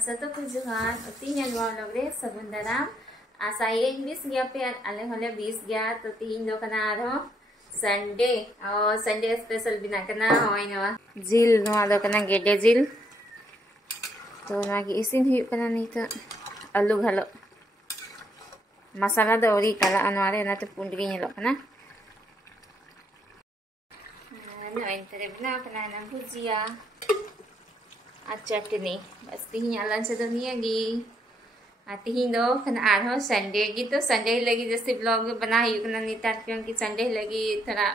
satu kunjungan tinya dua logre sebenarnya saya bis gya pe ale hole bis gya to tin do kana ro Sunday special bina kana hoy no jil no do kana gede jil to lagi isin hu kana ni to alu halo masala do ori kala anware na to pundri nyelo kana no entere bina kana na bhujia चटनी बस तीन lunch तो नहीं है तीन दो आरो Sunday की तो संडे लगी जैसे ब्लॉग बना नीता क्योंकि संडे लगी थोड़ा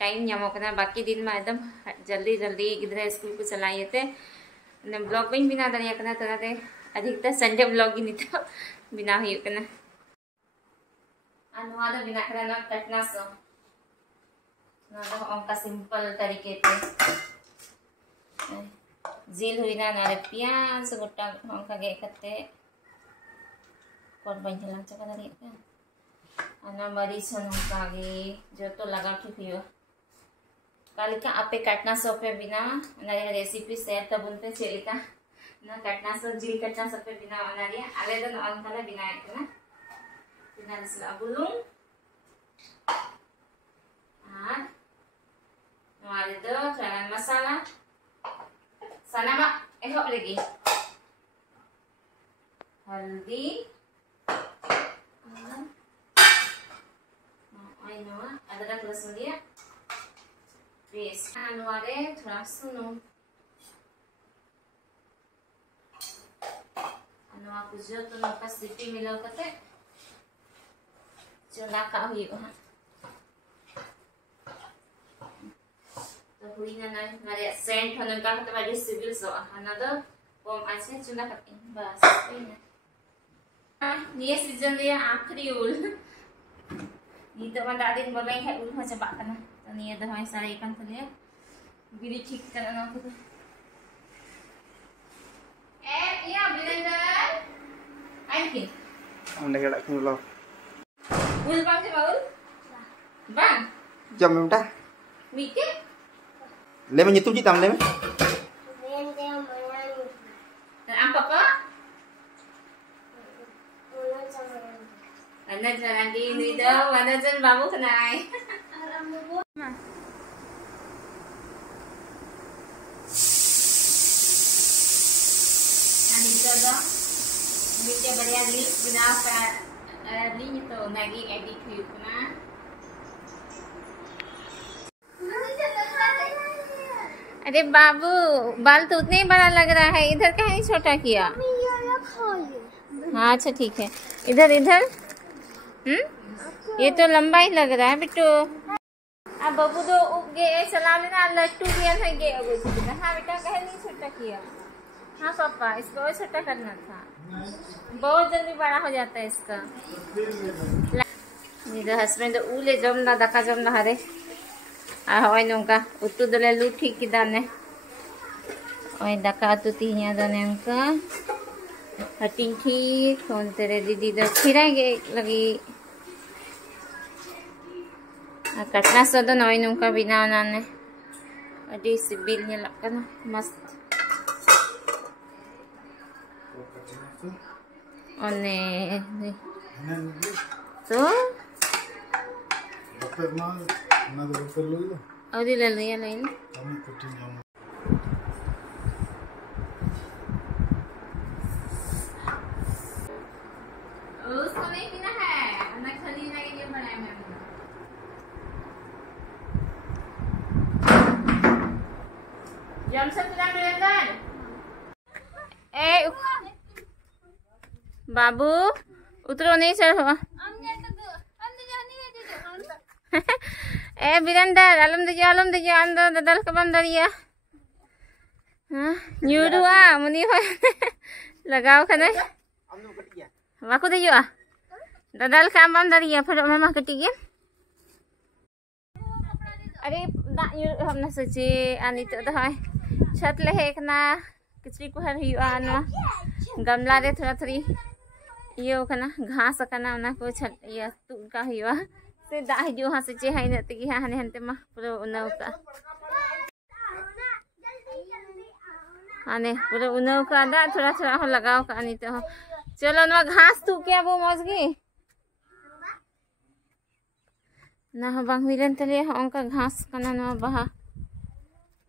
टाइम नामो बाकी दिन में एकदम जल्दी जल्दी गिद्रा स्कूल को चलाइए थे ब्लॉग भी बिना दाड़ा थोड़ा ते अधिकतर संडे ब्लॉग ही नहीं तो बिना बिना कटना सो अंका सिंपल तरीके जिल हुईना नारे प्याज गोटा हमका गे कते कोन बन चला चका दारी का अना मरीच हमका गे जो तो लगा ठीक हियो कालिका आपे काटना सो पे बिना नारे रेसिपी शेयर त बुनते चलिका ना काटना सो जिल काटना सो पे बिना नारे आले दन अंकला बिना ना बिना सला बुलुंग नारे दो गरम मसाला sana mak ehok lagi haldi ada lehsun dia paste anu are थोड़ा सुनो anu aku jo to napa sipi milaw kate chula ka huyo तो हुई ना हमारे सेंट होने का तो वाली सिविल सो अनदर बम ऐसे चुना करते हैं बस ये सीजन ये आखिरी उल ये तो मैं दादी बोले है उल हो चबा करना तो ये तो हमारे सारे इकन तो ले बिरी ठीक करना को ए या ब्लेंडर आंकी अंडे के डाक लो उल बांग से बाउल बांग जम बेटा मीके ले में YouTube tam le में apa kok Anda jalan di ini dah mana jen babu kenai Ani dah video berian link bina apa link itu lagi edit YouTube na अरे बाबू बाल तो उतने ही बड़ा लग रहा है इधर कहीं छोटा किया हाँ अच्छा ठीक है इधर इधर ये तो लंबा ही लग रहा है बिट्टू अब बाबू तो उग गए चला लेना लट्टू दिया था गे हाँ बेटा कहे नहीं छोटा किया हाँ पापा इसको और छोटा करना था बहुत जल्दी बड़ा हो जाता है इसका ये husband ऊले Jamna दका Jamna Hare ahoy nungka utu dole luthi kidane oi daka tu tinya dane ka hating thi kon tere didi do khirai ge lagi katna sodo noi nungka binauna ne adi sibil nya lakana mast one so और ले लो ये line उसको नहीं पीना है मैं खली नहीं ये बनाया मैंने जमशेद पूरा मिलेंदर ए बाबू उतरो नहीं चढ़ो ए बिरंदर आलम दे अंदर ददल के बंदर ये हां न्यूरुआ मुनी हो लगाओ खने बाकू दे जो ददल का बंदर ये फिर मामा कटी गया अरे दा न्यूर हमने सोचे आनी तो है छत ले है ना किचरी को हर हुआ ना गमला रे थोड़ा थोड़ी ये कना घास कना ना को छत ये तू का हुआ से दा जो हां से चे है न तगी हाने हनते मा पूरा उना का आने पूरा उन्हें का दा थोड़ा थोड़ा हो लगाओ का नहीं तो चलो ना घास तू क्या वो मौजगी ना हो बांग हुईलन तले उनका घास कना ना बहा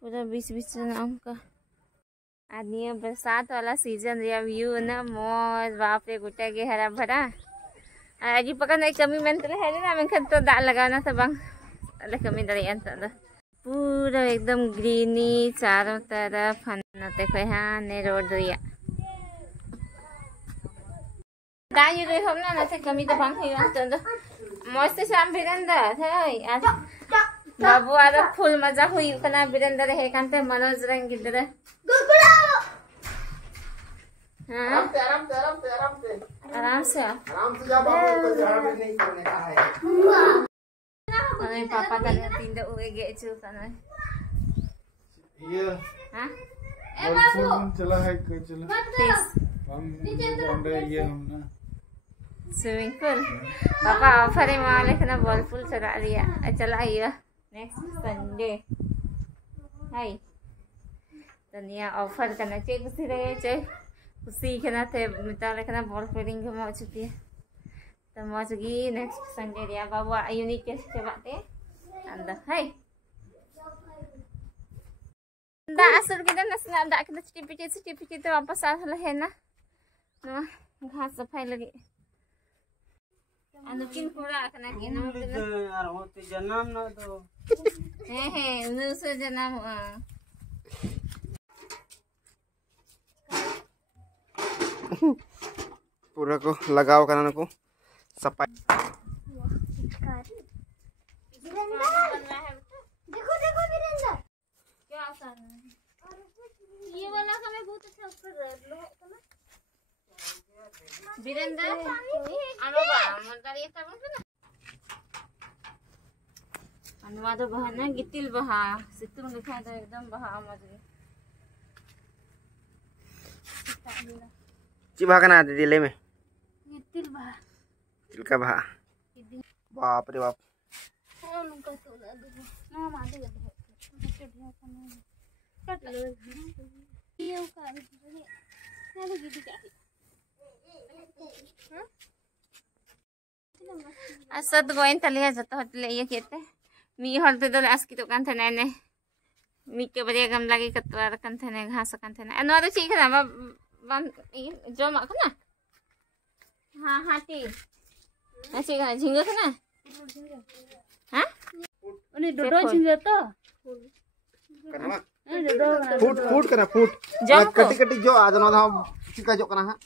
पूरा बीच बीच ना उनका आदमी बरसात वाला सीजन रिया व्यू ना मौज बाप रे गुटा के हरा भरा आज पका नहीं कमी में तले है ना मैं तो दा लगाना तो बांग अले कमी दरी अंत पूरा एकदम ग्रीनी चारों तरफ नते कोई हाँ ने रोड रिया दाई रे हम ना नते कमी तो बांग है अंत मस्त शाम बिरंदा थे आज बाबू आदा फुल मजा हुई कना बिरंदा रहे कांते मनोज रंग गिदरे हां आराम से जा बाबू नहीं करने का है अरे पापा तले तीन दो उगे गे छु कना ये हां ए बाबू चला है कोई चला हम ये हम ना स्विमिंग पूल पापा ऑफर है वहाँ लेकिन बॉल पूल चला लिया चला आइए नेक्स्ट संडे हाय तनिया ऑफर करना चाहिए खुशी रहे चाहे खुशी करना थे मिता लेकिन बॉल पूलिंग में मौज चुकी है तो मौज गी नेक्स्ट संडे दिया बाबू यूनिक के चबाते अंदर हाय दा असर kita nasi दा kita citi-citi तो वापस आ रहा है ना घास सफाई लगी अनुकिन पूरा करना के नाम यार होते जन्म ना तो है उनसे जन्म पूरा को लगाओ करना को सफाई देखो देखो वीरेंद्र क्या आसान है ये वाला का मैं बहुत अच्छा ऊपर वीरेंद्र अनुवा मंदार ये सब है ना अनुवा तो बहा ना गितिल बहा सितुंग लिखा तो एकदम बहा मजगे ची भागा ना दीदी ले में गितिल बहा तिल का भा बाप रे बाप कौन उनका तो ना दो ना मादे गदे कट लो ये का ना गिदी का असद गोइन तलिया जतो हटले ये केते मी हरते दल आस्की तो कान थने ने मी के बरिया गम लागे कतवार कान थने घास कान थने अनवा तो ठीक है ना बन जो मा ना हां हाटी ऐसे का झिंगा ना हां ओने डोडो झिंगा तो करना फूट फूट करना फूट कटी कटी जो आज ना हम चिका जो करना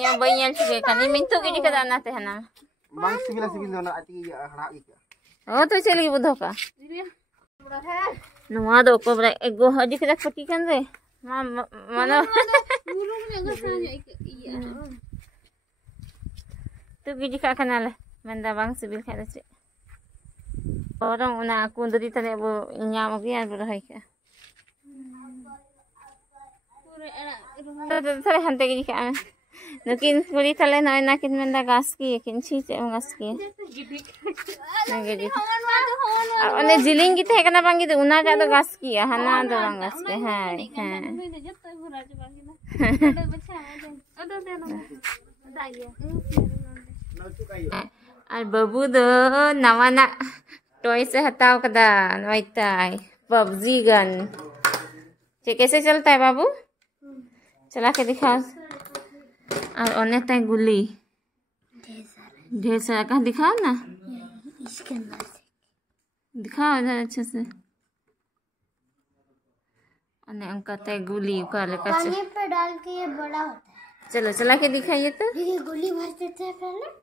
yang banyak sih kan ini mintu gini ke dana teh na bang sibil dona ati hana gitu oh tuh cili butuh ka nuwa do ko bra ego haji kita pati kan re mana tuh gini ka kanal manda bang sibil ka sih orang una aku dari tadi bu nyam gi an bro hai ka थोड़े हंते की क्या लेकिन पूरी थले ना ना किन मंदा घास की किन छी से घास की अने जिलिंग की थे कना बांगी तो उना का तो घास की हना तो घास के हां और बबू दो नवा ना टॉय से हटाओ कदा नोइता पबजी गन ये कैसे चलता है बाबू चला के दिखाओ और ओने तय गुल्ली ढेर सारा कहाँ दिखाओ ना इसके अंदर से दिखाओ इधर अच्छे से ओने उनका तय गुल्ली का लेकर पानी पे डाल के ये बड़ा होता है चलो चला के दिखाइए तो ये गोली भर देते हैं पहले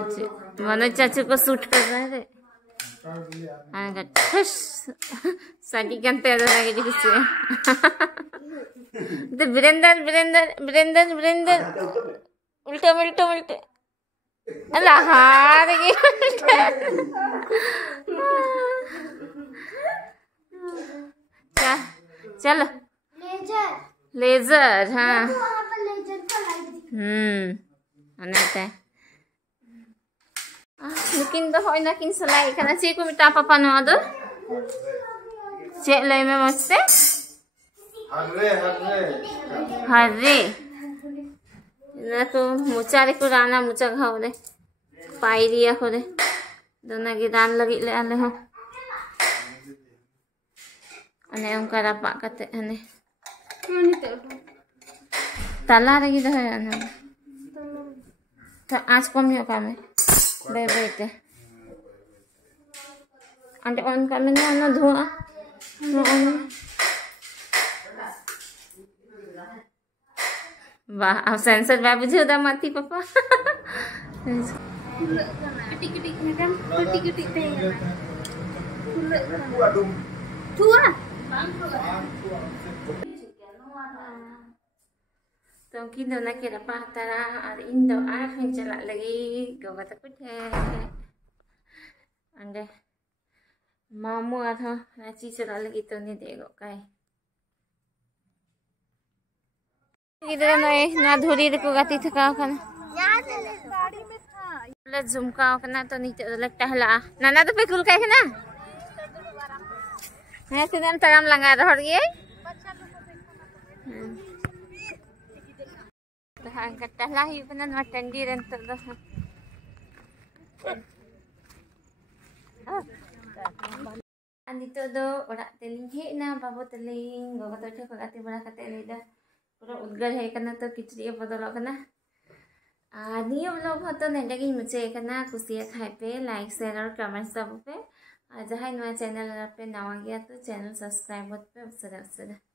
अच्छा मनोज चाचू को शूट कर रहे थे साड़ी कंते लगे जिससे तो वीरेंद्र उल्टे उल्टे उल्टे अल्लाह हार गए चलो लेजर हाँ वहाँ पर लेजर का लाइट अनंत है nukin do hoy na kin salai kana che ko mita papa no ado che lay me moste harre na to muchare ko rana mucha khau de pairia ko de dona gi ran lagi le ale ho ane ongka rapak kate ane tala lagi dah ane आज कम ही होगा मैं बेटे अंडे on कर मैंने ना धुआं वाह अब सेंसर बाबू जी उधर मत ही पापा तो किन ना के रपा तरा और इन दो आठ में चला लगी गोवा तक कुछ है अंडे मामू आधा नाची चला लगी तो नहीं देगो काय इधर ना धुरी को गति थकाव खाना ले झुमकाव खाना तो नीचे लगता है ला नाना तो पे कुल काय है ना मैं सिदन तगम लंगा रह गई angkat lahi penan matandi ren to do andito do ora teling he na babo teling gogo to thek ati bara kate leda pura udgar he kana to kichri bodol kana niyo vlog hoto nende gi muche kana kusiya khai pe like share और comments सब पे जहां नया channel पे नवा गया तो channel subscribe पे